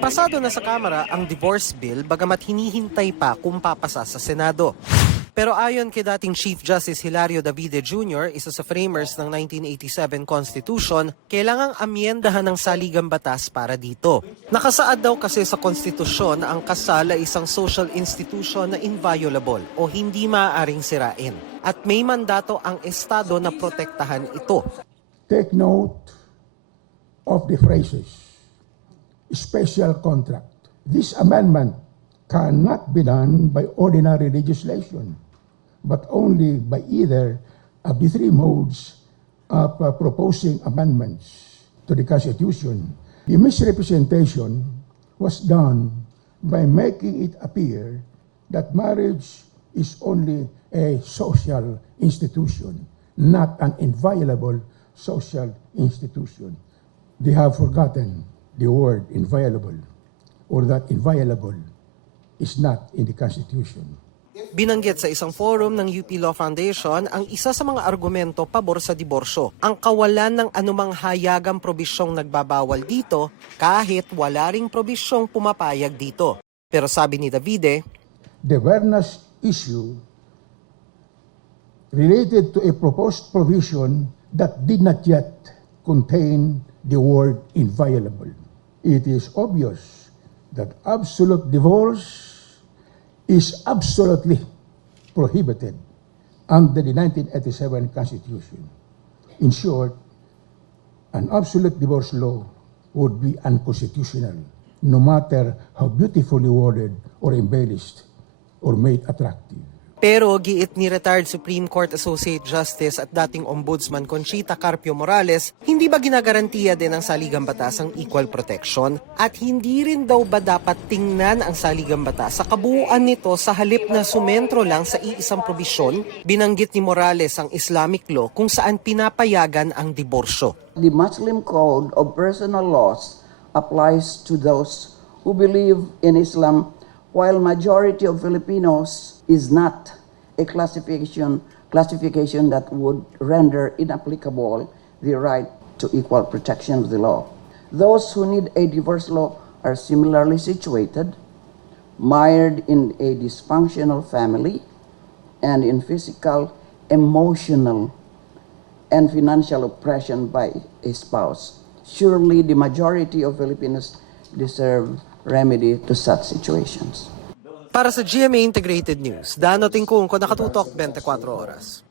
Pasado na sa Kamara ang divorce bill bagamat hinihintay pa kung papasa sa Senado. Pero ayon kay dating Chief Justice Hilario Davide Jr., isa sa framers ng 1987 Constitution, kailangang amyendahan ng saligang batas para dito. Nakasaad daw kasi sa konstitusyon na ang kasal ay isang social institution na inviolable o hindi maaaring sirain. At may mandato ang Estado na protektahan ito. Take note of the phrases, special contract. This amendment cannot be done by ordinary legislation, but only by either of the three modes of proposing amendments to the Constitution. The misrepresentation was done by making it appear that marriage is only a social institution, not an inviolable social institution. They have forgotten the word inviolable, or that inviolable is not in the Constitution. Binanggit sa isang forum ng UP Law Foundation ang isa sa mga argumento pabor sa diborsyo, ang kawalan ng anumang hayagang probisyong nagbabawal dito kahit wala ring probisyong pumapayag dito. Pero sabi ni Davide, The fairness issue related to a proposed provision that did not yet contain the word inviolable. It is obvious that absolute divorce is absolutely prohibited under the 1987 Constitution. In short, an absolute divorce law would be unconstitutional, no matter how beautifully worded or embellished or made attractive. pero giit ni retired Supreme Court Associate Justice at dating Ombudsman Conchita Carpio Morales, hindi ba ginagarantiya din ng saligang batas ang equal protection? At hindi rin daw ba dapat tingnan ang saligang batas sa kabuuan nito sa halip na sumentro lang sa iisang probisyon? Binanggit ni Morales ang Islamic law kung saan pinapayagan ang diborsyo. The Muslim Code of Personal Laws applies to those who believe in Islam, while majority of Filipinos is not a classification that would render inapplicable the right to equal protection of the law. Those who need a divorce law are similarly situated, mired in a dysfunctional family, and in physical, emotional, and financial oppression by a spouse. Surely the majority of Filipinos deserve remedy to such situations. Para sa GMA Integrated News, Dano Tingkung ko, Nakatutok 24 Oras.